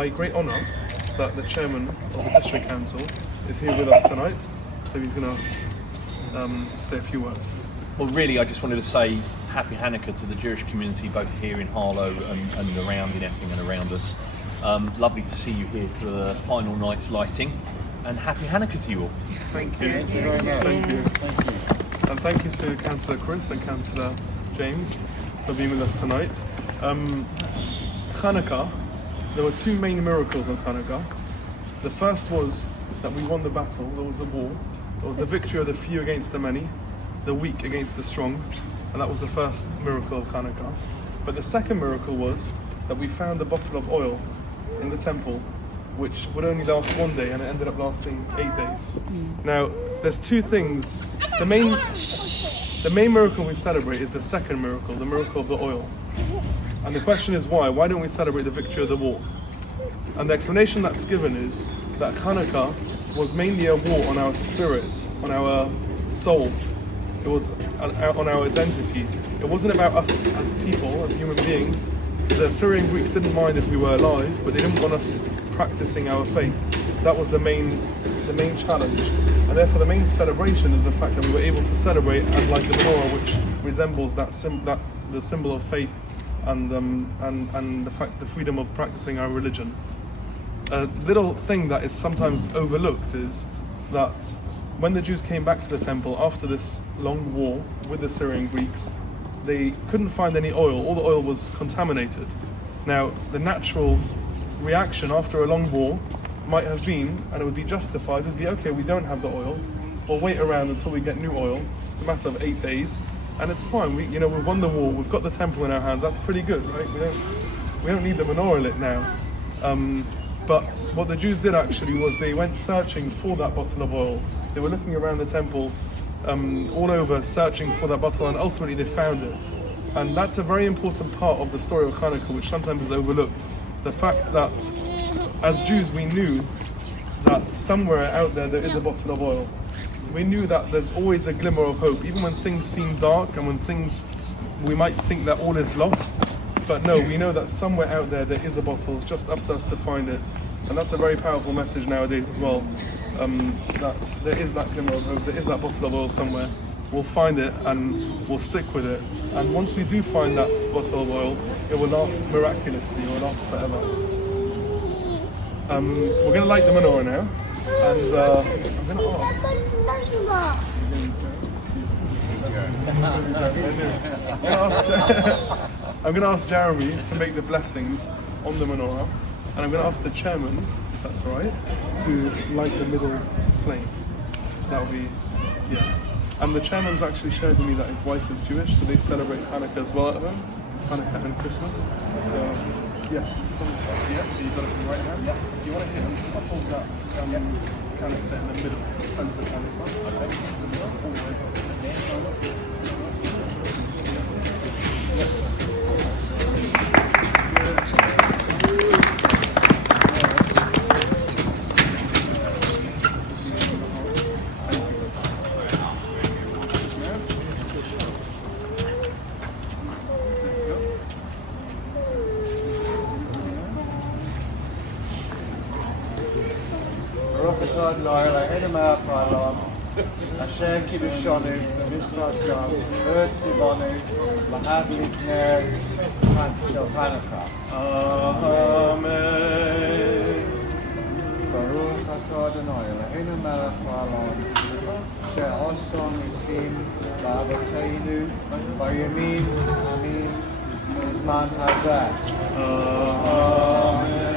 my great honour that the chairman of the district council is here with us tonight, so he's going to say a few words. Well, really, I just wanted to say Happy Hanukkah to the Jewish community, both here in Harlow and around in Epping and around us. Lovely to see you here for the final night's lighting, and Happy Hanukkah to you all. Thank you. Thank you very much. Thank you. Thank you. And thank you to Councillor Chris and Councillor James for being with us tonight. Hanukkah, there were two main miracles on Hanukkah. The first was that we won the battle. There was a war. There was the victory of the few against the many, the weak against the strong, and that was the first miracle of Hanukkah. But the second miracle was that we found a bottle of oil in the temple, which would only last one day, and it ended up lasting 8 days. Now, there's two things. The main miracle we celebrate is the second miracle, the miracle of the oil. And the question is why? Why don't we celebrate the victory of the war? And the explanation that's given is that Hanukkah was mainly a war on our spirit, on our soul. It was on our identity. It wasn't about us as people, as human beings. The Syrian Greeks didn't mind if we were alive, but they didn't want us practicing our faith. That was the main challenge. And therefore the main celebration is the fact that we were able to celebrate and light the menorah, which resembles the symbol of faith and the freedom of practicing our religion. A little thing that is sometimes overlooked is that when the Jews came back to the temple after this long war with the Syrian Greeks, they couldn't find any oil. All the oil was contaminated. Now, the natural reaction after a long war might have been, and it would be justified, would be, okay, we don't have the oil, we'll wait around until we get new oil. It's a matter of 8 days, and it's fine. We've won the war, we've got the temple in our hands, that's pretty good, right? We don't need the menorah lit now. But what the Jews did actually was they went searching for that bottle of oil. They were looking around the temple all over, searching for that bottle, and ultimately they found it. And that's a very important part of the story of Hanukkah, which sometimes is overlooked. The fact that as Jews we knew that somewhere out there is a bottle of oil. We knew that there's always a glimmer of hope, even when things seem dark and when we might think that all is lost. But no, we know that somewhere out there is a bottle. It's just up to us to find it. And that's a very powerful message nowadays as well, that there is that glimmer of hope, there is that bottle of oil somewhere. We'll find it and we'll stick with it. And once we do find that bottle of oil, it will last miraculously, it will last forever. We're going to light the menorah now, and I'm going to ask Jeremy to make the blessings on the menorah, and I'm going to ask the chairman, if that's all right, to light the middle flame. So that'll be, yeah. And the chairman's actually shared with me that his wife is Jewish, so they celebrate Hanukkah as well at home, Hanukkah and Christmas. So, yeah, so you've got it in the right hand. Yeah. Do you want to hit on top of that canister in the middle, the centre canister? Okay. All the way up. Hashem Kibishonu, Misnasam, Erd Sivonu, Lahadlik Ner, Hanukkah. Amen. Baruch atah Adonai, Eloheinu melech haolam, she'oson nisim la'avoteinu, bayamin amin, b'zman hazeh. Amen.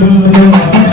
Yes,